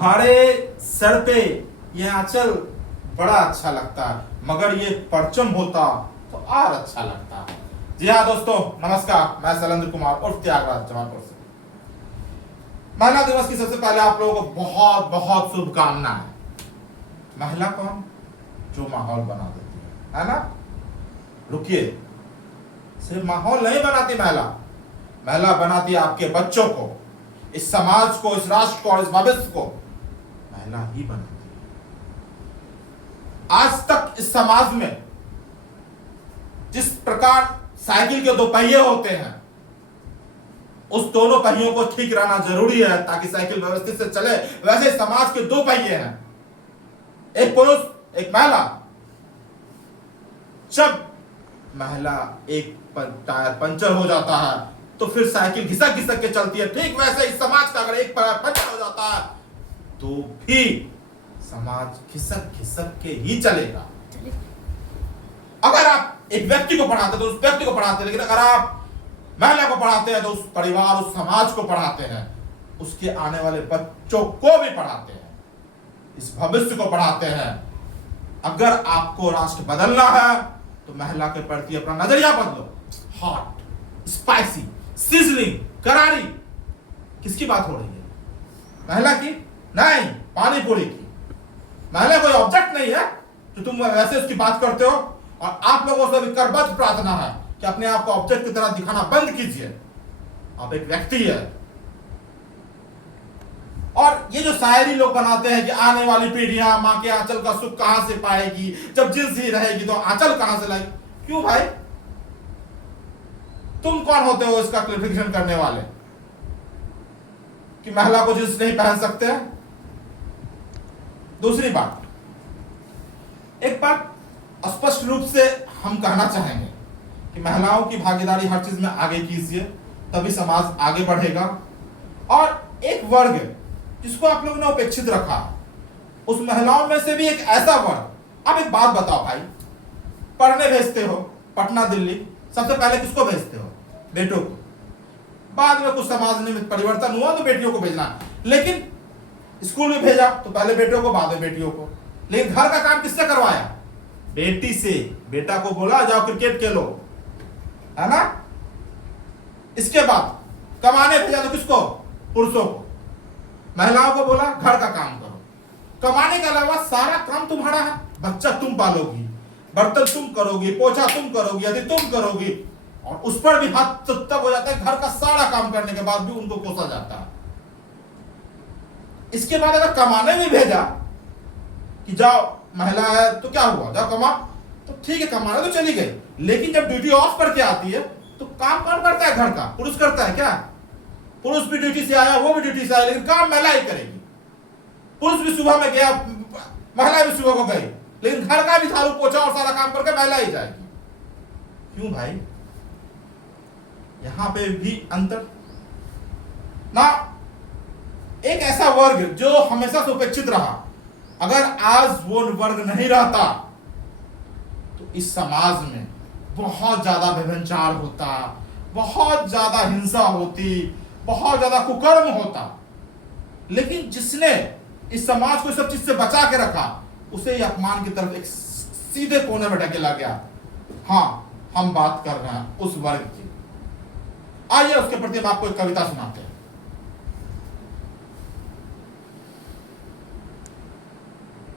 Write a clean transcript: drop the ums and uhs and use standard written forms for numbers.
तुम्हारे सर पे ये आंचल बड़ा अच्छा लगता है, मगर ये परचम होता तो और अच्छा लगता। जी हाँ दोस्तों, नमस्कार। मैं शैलेंद्र कुमार उर्फ त्यागराज जमालपुर से। महिला दिवस की सबसे पहले आप लोगों को बहुत बहुत शुभकामनाएं। महिला कौन? जो माहौल बना देती है ना? रुकिए, सिर्फ माहौल नहीं बनाती महिला, महिला बनाती है आपके बच्चों को, इस समाज को, इस राष्ट्र को और इस भविष्य को महिला ही बनाती है। आज तक इस समाज में जिस प्रकार साइकिल के दो पहिए होते हैं, उस दोनों पहियों को ठीक रहना जरूरी है ताकि साइकिल व्यवस्थित से चले। वैसे समाज के दो पहिए हैं, एक पुरुष एक महिला। जब महिला एक टायर पंचर हो जाता है तो फिर साइकिल घिसक घिसक के चलती है। ठीक वैसे इस समाज का अगर एक पंचर हो जाता है तो भी समाज घिसक घिसक के ही चलेगा। अगर आप एक व्यक्ति को पढ़ाते तो उस व्यक्ति को पढ़ाते, लेकिन अगर आप महिला को पढ़ाते हैं तो उस परिवार, उस समाज को पढ़ाते हैं, उसके आने वाले बच्चों को भी पढ़ाते हैं, इस भविष्य को पढ़ाते हैं। अगर आपको राष्ट्र बदलना है तो महिला के प्रति अपना नजरिया बदलो। हॉट, स्पाइसी, सिजलिंग, करारी, किसकी बात हो रही है? महिला की नहीं, पानी पूरी की। महिला कोई ऑब्जेक्ट नहीं है जो तुम वैसे उसकी बात करते हो। और आप लोगों से भी करबद्ध प्रार्थना है कि अपने आप को ऑब्जेक्ट की तरह दिखाना बंद कीजिए। आप एक व्यक्ति है। और ये जो शायरी लोग बनाते हैं कि आने वाली पीढ़ियां मां के आंचल का सुख कहां से पाएगी, जब जिंस ही रहेगी तो आंचल कहां से लाएगी? क्यों भाई, तुम कौन होते हो इसका क्लैरिफिकेशन करने वाले कि महिला को जिंस नहीं पहन सकते हैं? दूसरी बात, एक बात स्पष्ट रूप से हम कहना चाहेंगे कि महिलाओं की भागीदारी हर चीज में आगे कीजिए, तभी समाज आगे बढ़ेगा। और एक वर्ग जिसको आप लोगों ने उपेक्षित रखा, उस महिलाओं में से भी एक ऐसा वर्ग। अब एक बात बताओ भाई, पढ़ने भेजते हो पटना दिल्ली, सबसे पहले किसको भेजते हो? बेटों को। बाद में कुछ समाज में परिवर्तन हुआ तो बेटियों को भेजना, लेकिन स्कूल में भेजा तो पहले बेटों को, बाद में बेटियों को। लेकिन घर का काम किससे करवाया? बेटी से। बेटा को बोला जाओ क्रिकेट खेलो, है ना? इसके बाद कमाने भेजा तो किसको? पुरुषों को। महिलाओं को बोला घर का काम करो। कमाने के अलावा सारा काम तुम्हारा है। बच्चा तुम पालोगी, बर्तन तुम करोगी, पोछा तुम करोगी, यदि तुम करोगी। और उस पर भी हाथ तब हो जाता है, घर का सारा काम करने के बाद भी उनको कोसा जाता है। इसके बाद अगर कमाने भी भेजा कि जाओ, महिला है तो क्या हुआ, जाओ कमा, तो ठीक है, कमाने तो चली गई, लेकिन जब ड्यूटी ऑफ करके आती है तो काम कौन करता है? घर का पुरुष करता है क्या? पुरुष भी ड्यूटी से आया, वो भी ड्यूटी से आया, लेकिन काम महिला ही करेगी। पुरुष भी सुबह में गया, महिला भी सुबह को गई, लेकिन घर का भी झाड़ू पोछा और सारा काम करके महिला ही जाएगी। क्यों भाई? यहां पे भी अंतर ना। एक ऐसा वर्ग जो हमेशा से उपेक्षित रहा, अगर आज वो वर्ग नहीं रहता तो इस समाज में बहुत ज्यादा व्यभिचार होता, बहुत ज्यादा हिंसा होती, बहुत ज्यादा कुकर्म होता। लेकिन जिसने इस समाज को सब चीज से बचा के रखा, उसे ही अपमान की तरफ एक सीधे कोने में ढकेला गया। हाँ, हम बात कर रहे हैं उस वर्ग की। आइए उसके प्रति हम आपको एक कविता सुनाते हैं।